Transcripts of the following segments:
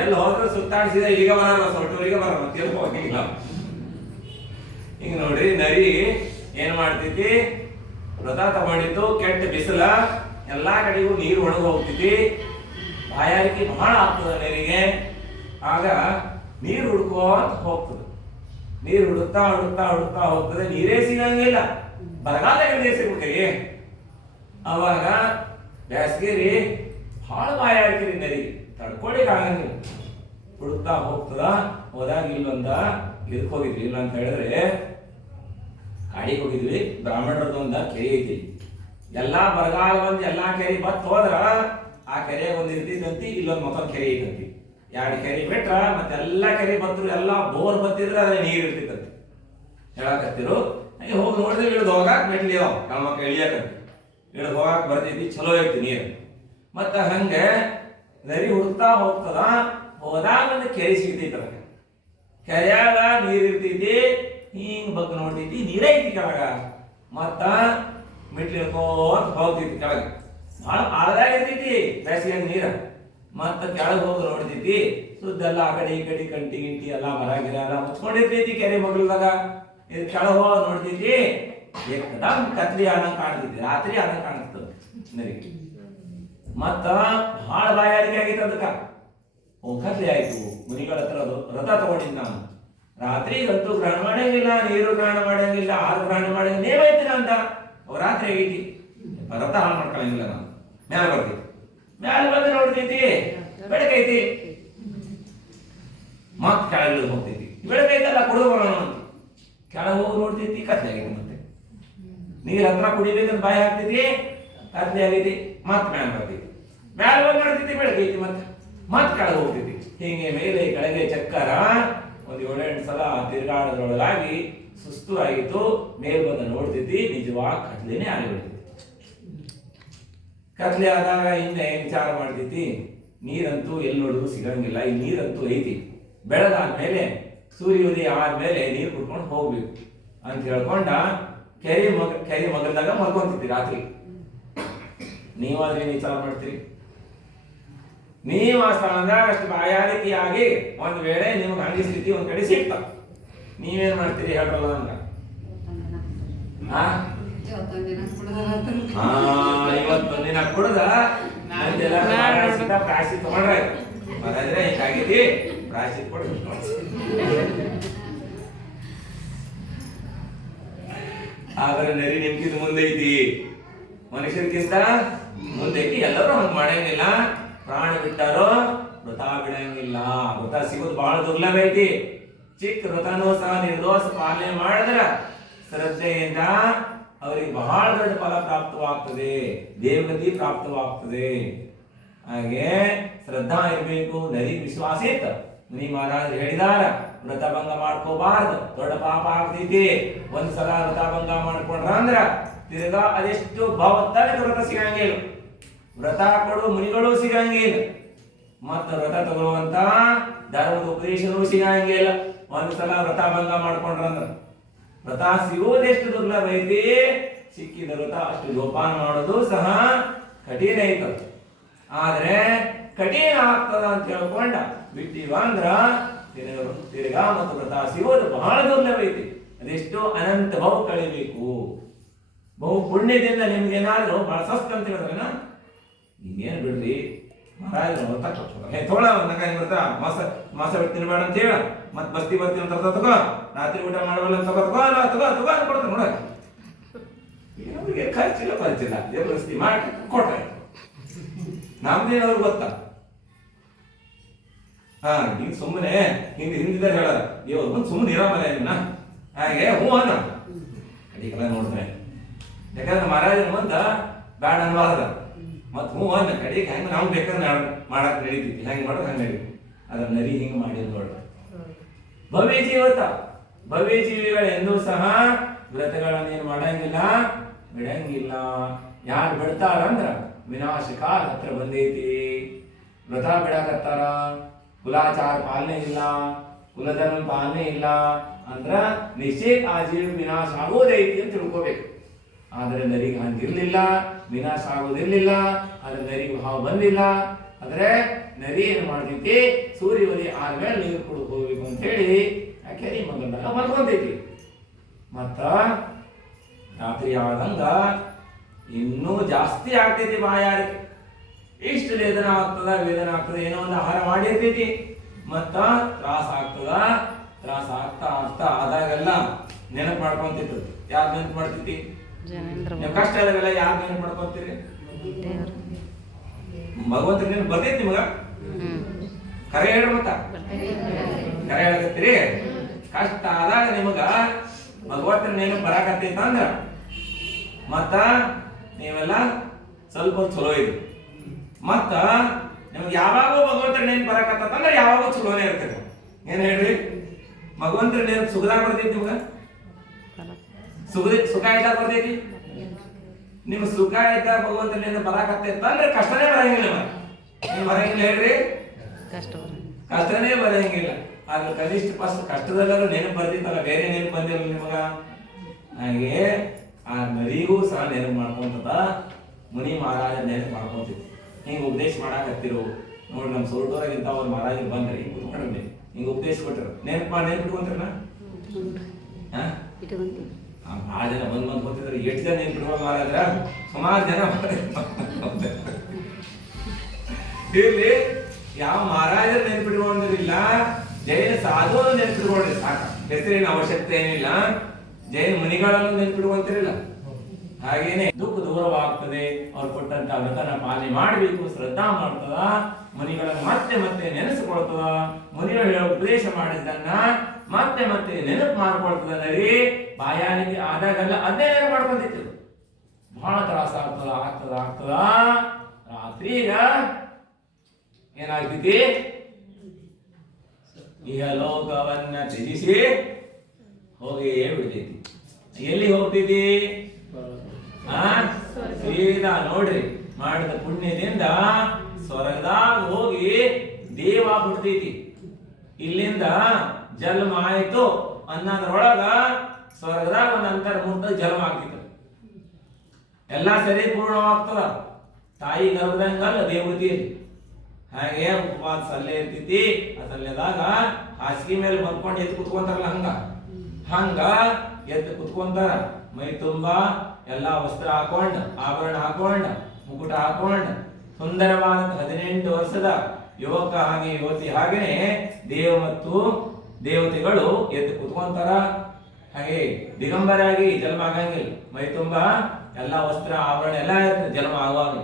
ಎಲ್ಲಿ ಹೋದ್ರೆ ಸುತ್ತಾಡಿಸಿದ ಇಲ್ಲಿಗೆ ಬರಲ್ಲ, ಸೊಟ್ಟೂರಿಗೆ ಬರಲ್ಲ, ಮತ್ತೆ ಹೋಗಿಲ್ಲ. ಈಗ ನೋಡ್ರಿ ನರಿ ಏನ್ ಮಾಡ್ತೈತಿ, ವ್ರತ ತಗೊಂಡಿದ್ದು ಕೆಟ್ಟ ಬಿಸಿಲ ಎಲ್ಲಾ ಕಡೆಗೂ ನೀರು ಒಣಗಿ ಹೋಗ್ತೈತಿ, ಬಾಯಾರಿಕೆ ಬಹಳ ಆಗ್ತದ ನರಿಗೆ. ಆಗ ನೀರು ಹುಡ್ಕೋಂತ ಹೋಗ್ತದೆ, ನೀರು ಹುಡುಕ್ತಾ ಹುಡುಕ್ತಾ ಹುಡುಕ್ತಾ ಹೋಗ್ತದೆ, ನೀರೇ ಸಿಗಂಗಿಲ್ಲ, ಬರಗಾಲದಾಗ ನೀರು ಸಿಗ್ಬೇಕ್ರಿ. ಅವಾಗ ಬ್ಯಾಸ್ಗಿರಿ ಬಹಳ ಬಾಯಾರಿಕೆ ರೀ ನರಿಗೆ, ತಡ್ಕೊಳಿಕ್ ಆಗಂಗಿಲ್ಲ, ಹುಡುಕ್ತಾ ಹೋಗ್ತದ. ಹೋದಾಗ ಇಲ್ಲೊಂದ ಇದಕ್ಕೆ ಹೋಗಿದ್ವಿ, ಇಲ್ಲ ಅಂತ ಹೇಳಿದ್ರೆ ಕಾಡಿಗೆ ಹೋಗಿದ್ವಿ. ಬ್ರಾಹ್ಮಣರದ್ದು ಒಂದ ಕೆರೆ ಐತಿ, ಎಲ್ಲಾ ಬರಗಾಲ ಬಂದು ಎಲ್ಲಾ ಕೆರೆ ಬತ್ ಹೋದ್ರ ಆ ಕೆರೆಯಾಗ ಒಂದ್ ಇರ್ತಿದ್ದಂತಿ, ಇಲ್ಲೊಂದ್ ಮತ್ತೊಂದ್ ಕೆರೆ ಐತಂತಿ. ಎರಡು ಕೆರೆ ಬಿಟ್ರ ಮತ್ತೆಲ್ಲಾ ಕೆರೆ ಬತ್ತರು, ಎಲ್ಲಾ ಬೋರ್ ಬತ್ತಿದ್ರೆ ಅದ್ರ ನೀರ್ ಇರ್ತಿತ್ತಂತಿ. ಹೇಳಕತ್ತಿರು ಹೋಗಿ ನೋಡಿದ್ರೆ ಇಳಿದು ಹೋಗಾಕ ಮೆಟ್ಲಿ ಅದಾವ, ಕಳ್ಮಕ್ಕ ಇಳಿಯಕಂತ ಇಳಿದು ಹೋಗಾಕ ಬರ್ತೈತಿ, ಚಲೋ ಐತಿ ನೀರು. ಮತ್ತ ಹಂಗ ನರಿ ಹುಡುಕ್ತಾ ಹೋಗ್ತದ. ಹೋದಾಗ ಒಂದು ಕೆರೆ ಸಿಗ್ತೈತಿ, ಅದಕ್ಕೆ ಕೆರೆಯಾಗ ನೀರ್ ಇರ್ತೈತಿ, ಹಿಂಗ್ ಬಗ್ಗೆ ನೋಡ್ತೈತಿ, ನೀರೇ ಐತಿ ಕೆಳಗ. ಮತ್ತ ಮೆಟ್ಲಿ ಇಳ್ಕೋತ ಹೋಗ್ತೈತಿ ಕೆಳಗ, ಬಹಳ ಆಳದಾಗ ಇರ್ತೈತಿ ಬೇಸಿಗೆ ನೀರ. ಮತ್ತ ಕೆಳಗೆ ಹೋಗಿ ನೋಡ್ತೈತಿ, ಸುದ್ದೆಲ್ಲ ಆ ಕಡೆ ಈ ಕಡೆ ಕಂಟಿ ಗಿಂಟಿ ಎಲ್ಲ ಮರ ಗಿರ ಎಲ್ಲ ಮುಚ್ಕೊಂಡಿರ್ತೈತಿ ಕೆರೆ ಮಗ್ಳದಾಗ. ಇದು ಕೆಳಗೆ ಹೋಗಿ ನೋಡ್ತೈತಿ, ಏಕದಮ್ ಕತ್ಲಿ ಅನ್ನಂಗ್ ಕಾಣ್ತೈತಿ, ರಾತ್ರಿ ಅನ್ನಂಗ್ ಕಾಣಿಸ್ತದ ನರಿಗೆ. ಮತ್ತ ಬಹಳ ಬಾಯಾರಿಕೆ ಆಗೈತೆ ಅದಕ್ಕ. ಕತ್ಲಿ ಆಯ್ತು, ಮುನಿಗಳ ಹತ್ರ ವ್ರತ ತಗೊಂಡಿದ್ ನಾನು, ರಾತ್ರಿ ಗಂಟು ಗ್ರಹಣ ಮಾಡಂಗಿಲ್ಲ, ನೀರು ಗ್ರಹಣ ಮಾಡಂಗಿಲ್ಲ, ಹಾಲು ಗ್ರಹಣ ಮಾಡಂಗಿಲ್ಲ, ನೇಮ ಐತಿನ ಅಂತ. ರಾತ್ರಿ ಆಗೈತಿ, ವ್ರತ ಹಾಳು ಮಾಡ್ಕೊಳಂಗಿಲ್ಲ ನಾನು. ಮ್ಯಾಲ ಬರ್ತೈತಿ, ಮ್ಯಾಲ ಬಂದು ನೋಡ್ತೈತಿ ಬೆಳಕೈತಿ, ಮತ್ ಕೆಳಗೆ ಹೋಗ್ತೈತಿ, ಬೆಳಕೈತಲ್ಲ ಕುಡಿದು ಬರೋಣ ಅಂತ ಕೆಳಗೆ ಹೋಗಿ ನೋಡ್ತೈತಿ, ಕತ್ಲೆ ಆಗೈತಿ. ಮತ್ತೆ ನೀರ್ ಹತ್ರ ಕುಡಿಬೇಕಂತ ಬಾಯಿ ಹಾಕ್ತೈತಿ, ಕತ್ಲೆ ಆಗೈತಿ, ಮತ್ ಮ್ಯಾಲ ಬರ್ತೈತಿ, ಮ್ಯಾಲ ಬಂದು ನೋಡ್ತೈತಿ, ಬೆಳಕೈತಿ, ಮತ್ ಕೆಳಗೆ ಹೋಗ್ತೈತಿ. ಹೀಗೆ ಮೇಲೆ ಕೆಳಗೆ ಚಕ್ಕರ ಒಂದು 7-8 ಸಲ ತಿರುಗಾಡೋದ್ರೊಳಗಾಗಿ ಸುಸ್ತು ಆಗಿತ್ತು. ಮೇಲ್ ಬಂದು ನೋಡ್ತೈತಿ, ನಿಜವಾಗಿ ಕತ್ಲೆನೇ ಆಗಿಬಿಡ್ತೈತಿ. ಕತ್ಲೆ ಆದಾಗ ಹಿಂದೆ ವಿಚಾರ ಮಾಡ್ತೈತಿ, ನೀರಂತೂ ಎಲ್ಲಿ ನೋಡಿದ್ರು ಸಿಗಂಗಿಲ್ಲ, ಈ ನೀರಂತೂ ಐತಿ, ಬೆಳಗಾದ್ಮೇಲೆ ಸೂರ್ಯೋದಯ ಆದ್ಮೇಲೆ ನೀರು ಕುಡ್ಕೊಂಡು ಹೋಗ್ಬೇಕು ಅಂತ ಹೇಳ್ಕೊಂಡ ಕೆರೆ ಮಗಲ್ದಾಗ ಮಲ್ಕೊಂತೈತಿ ರಾತ್ರಿ. ನೀವಾದ್ರೆ ವಿಚಾರ ಮಾಡ್ತೀರಿ, ನೀವು ಆ ಸ್ಥಳದಾಗ ಅಷ್ಟು ಬಾಯಾರಿಕೆ ಆಗಿ ಒಂದ್ ವೇಳೆ ನಿಮ್ಗೆ ಹಂಗಿ ಸ್ಥಿತಿ ಒಂದ್ ಕಡೆ ಸಿಗ್ತ, ನೀವೇನ್ ಮಾಡ್ತೀರಿ ಹೇಳ್ರಲ್ಲ ನಮ್ಗ? 51 ದಿನ ಕುಡ್ದ ಪ್ರಾಶಿ ತಗೊಂಡ್ರ ಮರಾದ್ರೆ ಹಿಂಗಾಗೈತಿ, ಪ್ರಾಶಿ ಕೊಡ. ಆದ್ರೆ ನರಿ ನಿಮ್ಗಿಂತ ಮುಂದೆ ಐತಿ, ಮನುಷ್ಯರಿಗಿಂತ ಮುಂದೆ ಐತಿ. ಎಲ್ಲರೂ ಹಂಗ ಮಾಡಂಗಿಲ್ಲ, ಪ್ರಾಣ ಬಿಟ್ಟಾರೋ ವ್ರತ ಬಿಡಂಗಿಲ್ಲ. ವ್ರತ ಸಿಗೋದು ಬಹಳ ದುರ್ಲಭ ಐತಿ. ಚಿಕ್ಕ ವ್ರತನೂ ಸಹ ನಿರ್ದೋಷ ಪಾಲನೆ ಮಾಡಿದ್ರ ಶ್ರದ್ಧೆಯಿಂದ ಅವರಿಗೆ ಬಹಳ ದೊಡ್ಡ ಫಲ ಪ್ರಾಪ್ತವಾಗ್ತದೆ, ದೇವಗತಿ ಪ್ರಾಪ್ತವಾಗ್ತದೆ. ಹಾಗೆ ಶ್ರದ್ಧಾ ಇರಬೇಕು, ನರಿ ವಿಶ್ವಾಸ ಇತ್ತು. ಮುನಿ ಮಹಾರಾಜರು ಹೇಳಿದಾರ, ವ್ರತ ಭಂಗ ಮಾಡ್ಕೋಬಾರ್ದು, ದೊಡ್ಡ ಪಾಪ ಆಗ್ತೈತಿ. ಒಂದ್ಸಲ ವ್ರತ ಭಂಗ ಮಾಡ್ಕೊಂಡ್ರ ಅಂದ್ರ ತಿರ್ಗಾ ಅದೆಷ್ಟು ತನಕ ವ್ರತ ಸಿಗಂಗಿಲ್ಲ, ವ್ರತ ಕೊಡು ಮುನಿಗಳು ಸಿಗಂಗಿಲ್ಲ, ಮತ್ತ ವ್ರತ ತಗೊಳ್ಳುವಂತ ಧರ್ಮದ ಉಪದೇಶನೂ ಸಿಗಂಗಿಲ್ಲ. ಒಂದ್ಸಲ ವ್ರತ ಭಂಗ ಮಾಡ್ಕೊಂಡ್ರಂದ್ರ ವ್ರತ ಸಿಗೋದೆಷ್ಟು ದುರ್ಲಭ ಐತಿ, ಸಿಕ್ಕಿದ ವ್ರತ ಅಷ್ಟು ಜೋಪಾನ ಮಾಡೋದು ಸಹ ಕಠಿಣ ಐತದ. ಆದ್ರೆ ಕಠಿಣ ಆಗ್ತದ ಅಂತ ಹೇಳ್ಕೊಂಡ ಬಿಟ್ಟಿವ ಅಂದ್ರ ತಿರ್ಗಾ ಮತ್ತು ವ್ರತ ಸಿಗೋದು ಬಹಳ ದುರ್ಲಭ ಐತಿ. ಅದೆಷ್ಟು ಅನಂತ ಬಹು ಕಳಿಬೇಕು. ಬಹು ಪುಣ್ಯದಿಂದ ನಿಮ್ಗೇನಾದ್ರು ಬಹಳ ಸಸ್ತ ಅಂತ ಹೇಳಿದ್ರೇನ, ಈಗೇನು ಬಿಡ್ರಿ ಮಹಾರಾಜ ವ್ರತ ಕೊಟ್ಟೆ ತೋಳ ಬರ್ತ ಮಾಸ ಬಿಟ್ಟು ತಿನ್ಬೇಡ ಅಂತ ಹೇಳ, ಮತ್ ಬರ್ತೀನಿ ಅಂತ ತಗೋ, ರಾತ್ರಿ ಊಟ ಮಾಡಬಲ್ಲ ಅಂತ ತಗೋ ಕೊಡ್ತಾರೆ ನೋಡ. ಅವ್ರಿಗೆ ಖರ್ಚಿಲ್ಲ ಖರ್ಚಿಲ್ಲ ಜಬರ್ದಸ್ತಿ ಮಾಡಿ ಕೊಟ್ರೆ ನಮ್ದೇನವ್ರು ಗೊತ್ತಾ? ಈಗ ಸುಮ್ಮನೆ ಹಿಂದಿದ್ದಾರೆ ಹೇಳದ ಇವ್ರು ಬಂದು ಸುಮ್ಮನೆ ಇರೋಮಲ್ಲ ನಿನ್ನ ಹಾಗೆ ಹೂ ಅನ್ನ ಅಡಿಗೆಲ್ಲ ನೋಡಿದ್ರೆ, ಯಾಕಂದ್ರೆ ಮಹಾರಾಜನ ಮುಂದ ಬ್ಯಾಡ ಅನ್ಬಾರ್ದ, ಮತ್ ಹೂ ಅನ್ನ ಕಡೆಗೆ ಹೆಂಗ್ ನಾವು ಬೇಕಾದ್ರೆ ಮಾಡಕ್ ನಡೀತೈತಿ, ಹೆಂಗ್ ಮಾಡೋದು ಹಂಗ ನಡೀತಿ. ಅದ್ರ ನರಿ ಹಿಂಗ್ ಮಾಡಿದ್ ನೋಡ್ರಿ. ಭವ್ಯ ಜೀವತ ಭವ್ಯ ಜೀವಿಗಳು ಎಂದೂ ಸಹ ವ್ರತಗಳನ್ನೇನು ಮಾಡಂಗಿಲ್ಲ, ಬಿಡಂಗಿಲ್ಲ. ಯಾರು ಬಿಡ್ತಾರಂದ್ರ ವಿನಾಶ ಕಾಲ ಹತ್ರ ಬಂದೈತಿ. ವ್ರತ ಬಿಡಕತ್ತಾರ, ಕುಲಾಚಾರ ಪಾಲನೆ ಇಲ್ಲ, ಕುಲಧರ್ಮ ಪಾಲನೆ ಇಲ್ಲ ಅಂದ್ರ ನಿಶ್ಚಯ ಆ ಜೀವಿ ವಿನಾಶ ಆಗೋದೈತಿ ಅಂತ ತಿಳ್ಕೋಬೇಕು. ಆದ್ರೆ ನರಿಗೆ ಹಂಗಿರ್ಲಿಲ್ಲ, ವಿನಾಶ ಆಗೋದಿರ್ಲಿಲ್ಲ, ಆದ್ರೆ ನರಿಗೆ ಭಾವ ಬಂದಿಲ್ಲ. ಆದ್ರೆ ನರಿ ಏನ್ ಮಾಡ್ತೈತಿ, ಸೂರ್ಯ ಉದಯ ಆದ್ಮೇಲೆ ನೀರು ಕುಡಿದು ಹೋಗ್ಬೇಕು ಅಂತ ಹೇಳಿ ಆ ಕೆರೆ ಮಗಂದಾಗ ಮಲ್ಕೊಂತೈತಿ. ಮತ್ತ ರಾತ್ರಿ ಆದಂಗ ಇನ್ನೂ ಜಾಸ್ತಿ ಆಗ್ತೈತಿ ಬಾಯಾರಿಕೆ. ಇಷ್ಟು ವೇದನ ಆಗ್ತದ, ಏನೋ ಒಂದು ಆಹಾರ ಮಾಡಿರ್ತೈತಿ, ಮತ್ತ ತ್ರಾಸ ಆಗ್ತಾ ಆದಾಗೆಲ್ಲ ನೆನಪು ಮಾಡ್ಕೊಂತಿತ್ತು. ಯಾರು ನೆನಪು ಮಾಡ್ತೈತಿ? ನೀವು ಕಷ್ಟ ಆದಾಗೆಲ್ಲ ಯಾರು ನೆನಪು ಮಾಡ್ಕೊಂತೀರಿ? ಭಗವಂತ ನೆನಪು ಬರ್ತೈತಿ ನಿಮಗ? ಕರೆ ಹೇಳ್ರಿ, ಮತ್ತ ಕರೆ ಹೇಳಕತ್ತೀರಿ. ಕಷ್ಟ ಆದಾಗ ನಿಮಗ ಭಗವಂತನ ನೆನಪು ಬರಾಕತ್ತೈತ ಅಂದ್ರ ಮತ್ತ ನೀವೆಲ್ಲ ಸ್ವಲ್ಪ ಚಲೋ ಇದ್ರಿ. ಮತ್ತ ನಿಮ್ಗೆ ಯಾವಾಗೂ ಭಗವಂತನ ನೆನಪು ಬರಾಕತ್ತಂದ್ರೆ ಯಾವಾಗೂ ಚಲೋನೇ ಇರ್ತದೆ. ಏನ್ ಹೇಳ್ರಿ? ಭಗವಂತನ ನೆನಪು ಸುಖದಾಗ ಬರ್ತೈತಿ ನಿಮ್ಗ? ಸುಖ ಇದ್ದಾಗ ಬರ್ತೈತಿ? ನಿಮ್ ಸುಖ ಇದ್ದಾಗ ಭಗವಂತನ ನೆನಪು ಬರಾಕತ್ತಂದ್ರೆ ಕಷ್ಟನೇ ಬರಂಗಿಲ್ಲ. ನೀವು ಬರಂಗಿಲ್ಲ ಹೇಳ್ರಿ? ಕಷ್ಟನೇ ಬರಂಗಿಲ್ಲ. ಆದ್ರೆ ಕನಿಷ್ಠ ಫಸ್ಟ್ ಕಷ್ಟದಲ್ಲಾದ್ರೂ ನೆನಪು ಬರ್ತಿತ್ತಲ್ಲ, ಬೇರೆ ನೆನಪು ಬಂದಿಲ್ಲ ನಿಮಗ. ಹಾಗೆ ಆ ನದಿಗೂ ಸಹ ನೆನಪು ಮಾಡ್ಕೊಂತದ, ಮುನಿ ಮಹಾರಾಜ ನೆನಪು ಮಾಡ್ಕೊಂತಿತ್ತು. ಹಿಂಗ ಉಪದೇಶ ಮಾಡಾಕತ್ತಿರು ನೋಡಿ. ನಮ್ ಸೋಲ್ಟೋರಾಗಿಂತ ಅವ್ರ ಮಹಾರಾಜ ಬಂದ್ರಿ, ಕುತ್ಕೊಂಡ್ರಿ, ಹಿಂಗ ಉಪದೇಶ ಕೊಟ್ಟರು. ನೆನಪಿಟ್ಕೊಂತಾರ ಭಾಳ ಜನ ಬಂದ್ ಗೊತ್ತಿದ್ರು. ಎಷ್ಟು ಜನ ನೆನಪಿಟ್ಕೊಂಡು ಮಹಾರಾಜರ? ಸುಮಾರು ಜನ ಇರ್ಲಿ. ಯಾವ ಮಹಾರಾಜರ ನೆನಪಿಟ್ಕೊಂಡಿರಿಲ್ಲ, ಜೈನ ಸಾಧು ನೆನಪಿಟ್ಕೊಂಡ್ರಿ ಸಾಕ. ಹೆಸರಿನ ಅವಶ್ಯಕತೆ ಏನಿಲ್ಲ. ಜೈನ ಮುನಿಗಳನ್ನು ನೆನಪಿಟ್ಕೊಂತಿರಿಲ್ಲ. ಹಾಗೇನೆ ದುಃಖ ದೂರವಾಗ್ತದೆ. ಅವ್ರು ಕೊಟ್ಟಂತ ವ್ರತನ ಪಾಲನೆ ಮಾಡಬೇಕು, ಶ್ರದ್ಧಾ ಮಾಡ್ತದ, ಮುನಿಗಳನ್ನು ಮತ್ತೆ ಮತ್ತೆ ನೆನೆಸಿಕೊಳ್ತದ, ಮುನಿಗಳು ಹೇಳೋ ಉಪದೇಶ ಮಾಡಿದ್ದನ್ನ ಮತ್ತೆ ಮತ್ತೆ ನೆನಪು ಮಾಡ್ಕೊಳ್ತದ. ನರಿ ಬಾಯಾರಿಕೆ ಆದಾಗೆಲ್ಲ ಅದೇ ನೆನಪು ಮಾಡ್ಕೊಂತಿತ್ತು. ಬಹಳ ತ್ರಾಸ ಆಗ್ತದ. ರಾತ್ರಿ ಈಗ ಏನಾಗ್ತೈತಿ? ಈಗ ಲೋಕವನ್ನ ತ್ಯಜಿಸಿ ಹೋಗಿ ಬಿಡ್ತೈತಿ. ಎಲ್ಲಿ ಹೋಗ್ತೈತಿ? ಸೀದಾ ನೋಡ್ರಿ, ಮಾಡಿದ ಪುಣ್ಯದಿಂದ ಸ್ವರ್ಗದಾಗ ಹೋಗಿ ದೇವ ಬಿಡ್ತೈತಿ. ಇಲ್ಲಿಂದ ಜನ್ಮ ಆಯ್ತು ಅನ್ನೋದ್ರೊಳಗ ಸ್ವರ್ಗದಾಗ ಒಂದು ಅಂತರ ಮುಂದೆ ಜನ್ಮ ಆಗ್ತಿತ್ತು. ಎಲ್ಲಾ ಸರಿ ಪೂರ್ಣವಾಗ್ತದ. ತಾಯಿ ಗರ್ಭದಂಗಲ್ಲ ದೇವತೆಯಲ್ಲಿ. ಹಾಗೆ ಉಪವಾಸ ಸಲ್ಲೆ ಇರ್ತೈತಿ. ಆ ಸಲ್ಲೆದಾಗ ಹಾಸಿಗೆ ಮೇಲೆ ಬಂದ್ಕೊಂಡು ಎದ್ದು ಕುತ್ಕೊಂತಾರಲ್ಲ, ಹಂಗ ಎದ್ದು ಕುತ್ಕೊಂತಾರ. ಮೈ ತುಂಬಾ ಎಲ್ಲಾ ವಸ್ತ್ರ ಹಾಕೊಂಡ್, ಆಭರಣ ಹಾಕೊಂಡ್, ಮುಕುಟ ಹಾಕೊಂಡ್, ಸುಂದರವಾದ 18 ವರ್ಷದ ಯುವಕ ಹಾಗೆ ಯುವತಿ ಹಾಗೇನೆ ದೇವ ಮತ್ತು ದೇವತೆಗಳು ಎದ್ದು ಕುತ್ಕೊಂತಾರ. ಹಾಗೆ ದಿಗಂಬರಾಗಿ ಜನ್ಮ ಆಗಂಗಿಲ್ಲ. ಮೈ ತುಂಬಾ ಎಲ್ಲಾ ವಸ್ತ್ರ ಆಭರಣ ಎಲ್ಲ ಇರ್ತದೆ. ಜನ್ಮ ಆಗುವಾಗ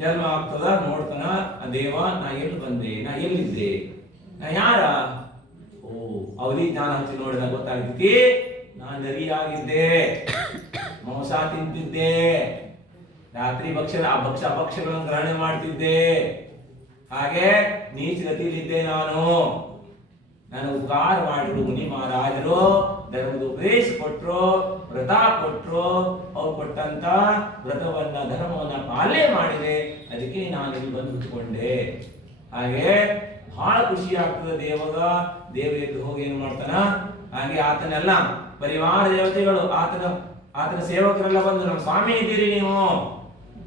ಜನ್ಮ ಆಗ್ತದ. ನೋಡ್ತಾನ ಆ ದೇವ, ನಾ ಎಲ್ಲಿ ಬಂದೆ, ನಾ ಎಲ್ಲಿದ್ದೆ, ನಾ ಯಾರ? ಓ, ಅವಧಿ ಜ್ಞಾನ ಹಂಚಿ ನೋಡಿದಾಗ ಗೊತ್ತಾಗ್ತೈತಿ, ನಾ ನರಿಯಾಗಿದ್ದೆ, ಮಾಂಸ ತಿಂತಿದ್ದೆ, ರಾತ್ರಿ ಅಭಕ್ಷಗಳನ್ನು ಗ್ರಹಣ ಮಾಡ್ತಿದ್ದೆ, ಹಾಗೆ ನೀಚ ಗತಿಯಲ್ಲಿದ್ದೆ ನಾನು. ನಾನು ಉಪಕಾರ ಮಾಡಿದ್ರು ಮುನಿ ಮಹಾರಾಜರು, ಧರ್ಮದ ಉಪದೇಶ ಕೊಟ್ರು, ವ್ರತ ಕೊಟ್ರು. ಅವ್ರು ಕೊಟ್ಟಂತ ವ್ರತವನ್ನ ಧರ್ಮವನ್ನ ಪಾಲನೆ ಮಾಡಿದೆ. ಅದಕ್ಕೆ ನಾನು ಇಲ್ಲಿ ಬಂದು ಬಿಟ್ಕೊಂಡೆ. ಹಾಗೆ ಬಹಳ ಖುಷಿ ಆಗ್ತದೆ ದೇವಗ. ದೇವ ಎದ್ದು ಹೋಗಿ ಏನ್ ಮಾಡ್ತಾನ? ಹಾಗೆ ಆತನೆಲ್ಲ ಪರಿವಾರ ದೇವತೆಗಳು, ಆತನ ಸೇವಕರೆಲ್ಲ ಬಂದು, ನಮ್ಮ ಸ್ವಾಮಿ ಇದ್ದೀರಿ, ನೀವು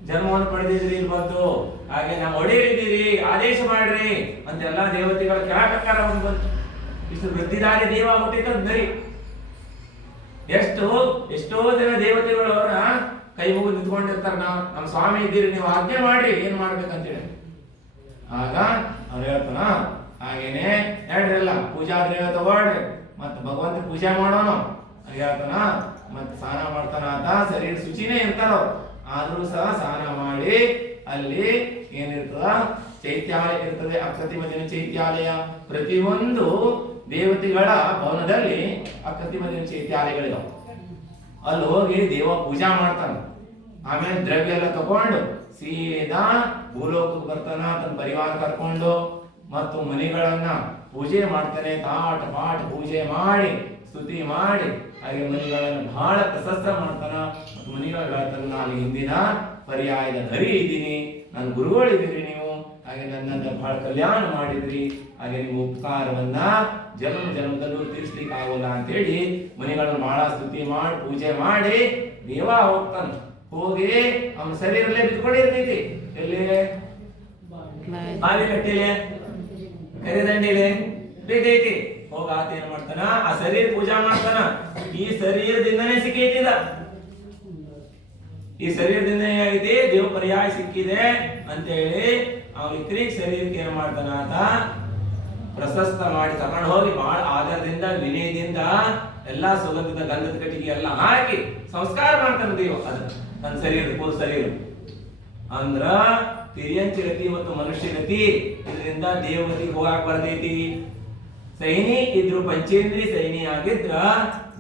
ಜನ್ಮವನ್ನು ಪಡೆದಿದ್ರಿ, ಇಲ್ಲಿ ಬಂದು ಹಾಗೆ ನಮ್ಮ ಒಡೆಯರಿದ್ದೀರಿ, ಆದೇಶ ಮಾಡ್ರಿ ಅಂತ ಎಲ್ಲಾ ದೇವತೆಗಳ ಕೆಳಕಕ್ಕಾರ ಬಂದು ಇಷ್ಟು ವೃದ್ಧಿದಾರಿ ದೇವ ಹುಟ್ಟಿದ್ರಿ. ಎಷ್ಟೋ ಜನ ದೇವತೆಗಳು ಅವರ ಕೈ ಮುಗಿದು ನಿಂತ್ಕೊಂಡಿರ್ತಾರ. ನಮ್ಮ ಸ್ವಾಮಿ ಇದ್ದೀರಿ, ನೀವು ಆಜ್ಞೆ ಮಾಡಿ ಏನ್ ಮಾಡ್ಬೇಕಂತೇಳಿ. ಆಗ ಅವ್ರು ಹೇಳ್ತಾನ, ಹಾಗೇನೆ ಹೇಳ್ರಲ್ಲ ಪೂಜಾ ದ್ರವ್ಯ ತಗೊಳ್ರಿ, ಮತ್ತ ಭಗವಂತ ಪೂಜೆ ಮಾಡೋಣ ಹೇಳ್ತಾನ. ಮತ್ತ ಸ್ನಾನ ಮಾಡ್ತಾನ ಅಂತ. ಶರೀರ ಶುಚಿನೇ ಇರ್ತಾರ, ಆದ್ರೂ ಸಹ ಸ್ನಾನ ಮಾಡಿ ಅಲ್ಲಿ ಏನಿರ್ತದ? ಚೈತ್ಯಾಲಯ ಇರ್ತದೆ, ಅಪ್ರತಿಮದಿನ ಚೈತ್ಯಾಲಯ. ಪ್ರತಿಯೊಂದು ದೇವತೆಗಳ ಭವನದಲ್ಲಿ ಅಪ್ರತಿಮದಿನ ಚೈತ್ಯಾಲಯಗಳಿದಾವೆ. ಅಲ್ಲಿ ಹೋಗಿ ದೇವ ಪೂಜಾ ಮಾಡ್ತಾನ. ಆಮೇಲೆ ದ್ರವ್ಯ ಎಲ್ಲ ತಗೊಂಡು ಸೀದಾ ಭೂಲೋಕಕ್ಕೆ ಬರ್ತಾನ, ತನ್ನ ಪರಿವಾರ ಕರ್ಕೊಂಡು. ಮತ್ತು ಮನಿಗಳನ್ನ ಪೂಜೆ ಮಾಡ್ತಾನೆ. ತಾಟ ಪಾಠ ಪೂಜೆ ಮಾಡಿ ಸ್ತುತಿ ಮಾಡಿ ಹಾಗೆ ಮನಿಗಳನ್ನು ಬಹಳ ಪ್ರಶಸ್ತ ಮಾಡ್ತಾನ. ಮತ್ತು ಮನಿಗಳು ಹೇಳ್ತಾನ, ನಾನು ಹಿಂದಿನ ಪರ್ಯಾಯದ ನರಿ ಇದ್ದೀನಿ, ನಾನು ಗುರುಗಳಿದ್ದೀರಿ, ನೀವು ಹಾಗೆ ನನ್ನನ್ನು ಬಹಳ ಕಲ್ಯಾಣ ಮಾಡಿದ್ರಿ, ಹಾಗೆ ನಿಮ್ಮ ಉಪಕಾರವನ್ನ ಜನ್ಮದಲ್ಲೂ ತೀರಿಸ್ಲಿಕ್ಕೆ ಆಗೋಲ್ಲ ಅಂತೇಳಿ ಮನಿಗಳನ್ನು ಬಹಳ ಸ್ತುತಿ ಮಾಡಿ ಪೂಜೆ ಮಾಡಿ ದೇವ ಹೋಗ್ತಾನ. ಹೋಗಿ ಅವನ ಶರೀರಲ್ಲೇ ಬಿದ್ಕೊಂಡಿರ್ತೈತಿ. ಎಲ್ಲಿ? ಬಾವಿ ಕಟ್ಟಿಲೆ ಎರೆದಂಡಿಲೆ ಬಿದ್ದೈತಿ. ಹೋಗ ಆತ ಏನ್ ಮಾಡ್ತಾನ, ಆ ಶರೀರ ಪೂಜಾ ಮಾಡ್ತಾನ. ಈ ಶರೀರದಿಂದನೇ ಸಿಕ್ಕೈತಿದ, ಈ ಶರೀರದಿಂದ ಏನಾಗೈತಿ, ದೇವ ಪರ್ಯಾಯ ಸಿಕ್ಕಿದೆ ಅಂತ ಹೇಳಿ ಆ ವ್ಯಕ್ತಿಗೆ ಶರೀರಕ್ಕೆ ಏನ್ ಮಾಡ್ತಾನ ಆತ, ಪ್ರಶಸ್ತ ಮಾಡಿ ತಗೊಂಡು ಹೋಗಿ ಬಹಳ ಆಧಾರದಿಂದ ವಿನಯದಿಂದ ಎಲ್ಲಾ ಸುಗಂಧದ ಗಂಧದ ಕಟ್ಟಿಗೆ ಎಲ್ಲ ಹಾಕಿ ಸಂಸ್ಕಾರ ಮಾಡ್ತಾನ ದೇವ. ಅದ ನನ್ನ ಶರೀರ ಶರೀರ ಅಂದ್ರ ತಿರಿಯಂಚಿ ಗತಿ ಮತ್ತು ಮನುಷ್ಯ ಗತಿ. ಇದರಿಂದ ದೇವಗತಿಗೆ ಹೋಗಾಕ್ ಬರ್ತೈತಿ. ಸೈನಿ ಇದ್ರು ಪಂಚೇಂದ್ರಿ ಸೈನಿ ಆಗಿದ್ರ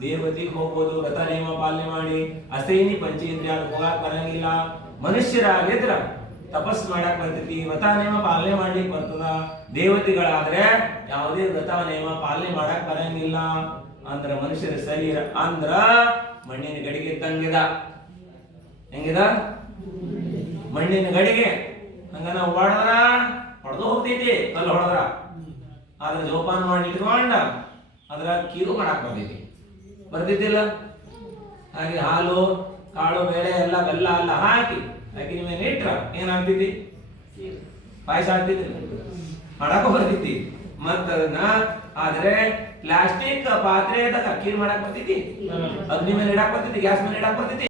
ದೇವಗತಿಗೆ ಹೋಗ್ಬೋದು ವ್ರತ ನಿಯಮ ಪಾಲನೆ ಮಾಡಿ. ಅಸೈನಿ ಪಂಚೇಂದ್ರಿಯ ಹೋಗಾಕ್ ಬರಂಗಿಲ್ಲ. ಮನುಷ್ಯರಾಗಿದ್ರ ತಪಸ್ ಮಾಡಕ್ ಬರ್ತೈತಿ, ವ್ರತ ನಿಯಮ ಪಾಲನೆ ಮಾಡ್ಲಿಕ್ಕೆ ಬರ್ತದ. ದೇವತೆಗಳಾದ್ರೆ ಯಾವುದೇ ವ್ರತ ನಿಯಮ ಪಾಲನೆ ಮಾಡಕ್ ಬರಂಗಿಲ್ಲ. ಅಂದ್ರ ಮನುಷ್ಯರ ಶರೀರ ಅಂದ್ರ ಮಣ್ಣಿನ ಗಡಿಗೆ ಇದ್ದಂಗಿದ. ಹೆಂಗಿದ? ಮಣ್ಣಿನ ಗಡಿಗೆ. ಹಂಗ ನಾವು ಹೊಡೆದ್ರ ಹೊಡೆದು ಹೋಗ್ತೈತಿ, ಕಲ್ಲು ಹೊಡೆದ್ರ. ಆದ್ರೆ ಜೋಪಾನ ಮಾಡಿ ಇಟ್ಕೊಂಡ ಅದ್ರ ಕೀರು ಮಾಡಕ್ ಬರ್ತಿದ್ದಿಲ್ಲ. ಹಾಗೆ ಹಾಲು ಕಾಳು ಬೇಳೆ ಎಲ್ಲ ಬೆಲ್ಲ ಎಲ್ಲ ಹಾಕಿ ಅಗ್ನಿ ಮೇಲೆ ಇಟ್ರ ಏನಾಗ್ತೈತಿ, ಪಾಯಸ ಆಗ್ತೈತಿ, ಮಾಡಕ್ ಬರ್ತಿತಿ. ಮತ್ತ ಅದನ್ನ ಆದ್ರೆ ಪ್ಲಾಸ್ಟಿಕ್ ಪಾತ್ರೆ ಅಕ್ಕಿ ಮಾಡಕ್ ಬರ್ತೈತಿ, ಅಗ್ನಿ ಮೇಲೆ ಇಡಾಕ್ ಬರ್ತೈತಿ, ಗ್ಯಾಸ್ ಮೇಲೆ ಇಡಾಕ್ ಬರ್ತೈತಿ.